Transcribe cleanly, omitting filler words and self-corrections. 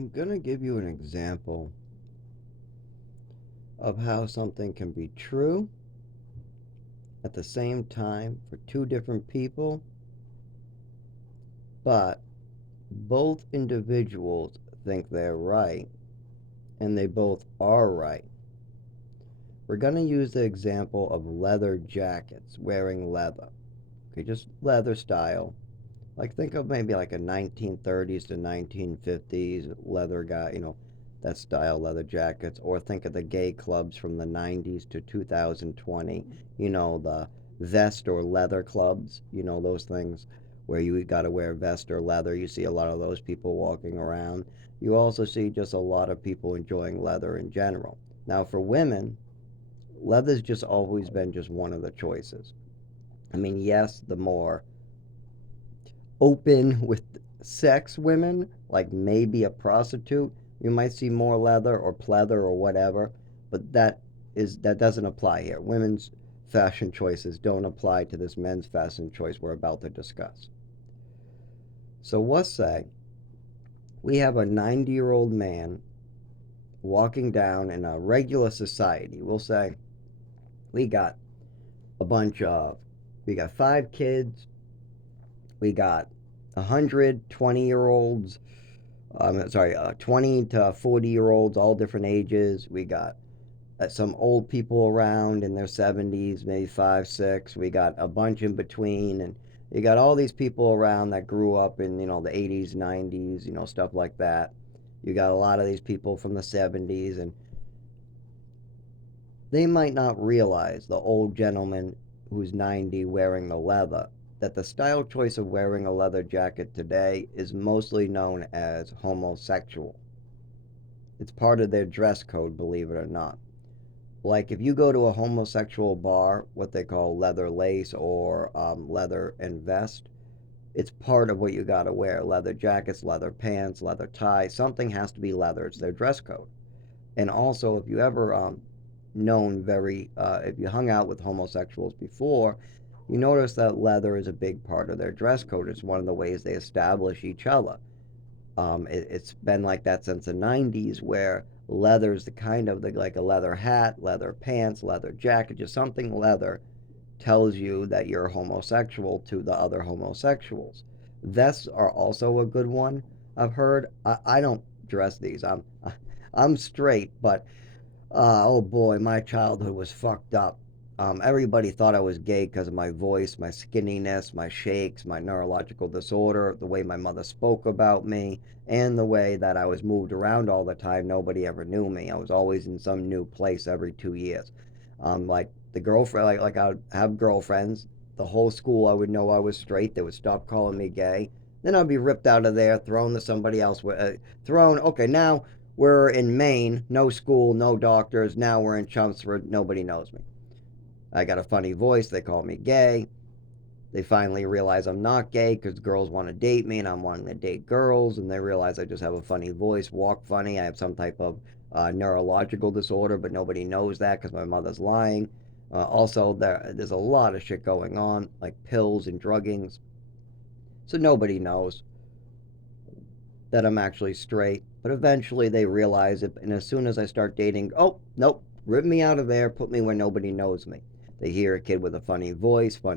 I'm going to give you an example of how something can be true at the same time for two different people, but both individuals think they're right and they both are right. We're going to use the example of leather jackets, wearing leather. Okay, just leather style. Like think of maybe like a 1930s to 1950s leather guy, that style leather jackets, or think of the gay clubs from the 90s to 2020, the vest or leather clubs, those things where you got to wear vest or leather. You see a lot of those people walking around. You also see just a lot of people enjoying leather in general. Now, for women, leather's just always been just one of the choices. I mean, yes, the more open with sex women, like maybe a prostitute, you might see more leather or pleather or whatever, but that doesn't apply here. Women's fashion choices don't apply to this men's fashion choice we're about to discuss. So let's say we have a 90-year-old man walking down in a regular society. We'll say we got a bunch of we got 5 kids, we got 120-year-olds, 20 to 40-year-olds, all different ages. We got some old people around in their 70s, maybe 5, 6. We got a bunch in between, and you got all these people around that grew up in, the 80s, 90s, stuff like that. You got a lot of these people from the 70s, and they might not realize, the old gentleman who's 90 wearing the leather, that the style choice of wearing a leather jacket today is mostly known as homosexual. It's part of their dress code, believe it or not. Like if you go to a homosexual bar, what they call leather lace or leather and vest, it's part of what you got to wear. Leather jackets, leather pants, leather tie. Something has to be leather. It's their dress code. And also, if you ever if you hung out with homosexuals before, you notice that leather is a big part of their dress code. It's one of the ways they establish each other. It's been like that since the 90s, where leather's the kind of like a leather hat, leather pants, leather jacket, just something leather tells you that you're homosexual to the other homosexuals. Vests are also a good one. I've heard. I don't dress these. I'm straight, but oh boy, my childhood was fucked up. Everybody thought I was gay because of my voice, my skinniness, my shakes, my neurological disorder, the way my mother spoke about me, and the way that I was moved around all the time. Nobody ever knew me. I was always in some new place every 2 years. Like the girlfriend, like I'd have girlfriends. The whole school, I would know I was straight. They would stop calling me gay. Then I'd be ripped out of there, thrown to somebody else. Thrown. Okay, now we're in Maine, no school, no doctors. Now we're in Chelmsford, nobody knows me. I got a funny voice, they call me gay. They finally realize I'm not gay because girls want to date me and I'm wanting to date girls, and they realize I just have a funny voice, walk funny. I have some type of neurological disorder, but nobody knows that because my mother's lying. Also, there's a lot of shit going on, like pills and druggings, so nobody knows that I'm actually straight. But eventually they realize it, and as soon as I start dating, oh, nope, rip me out of there, put me where nobody knows me. They hear a kid with a funny voice, funny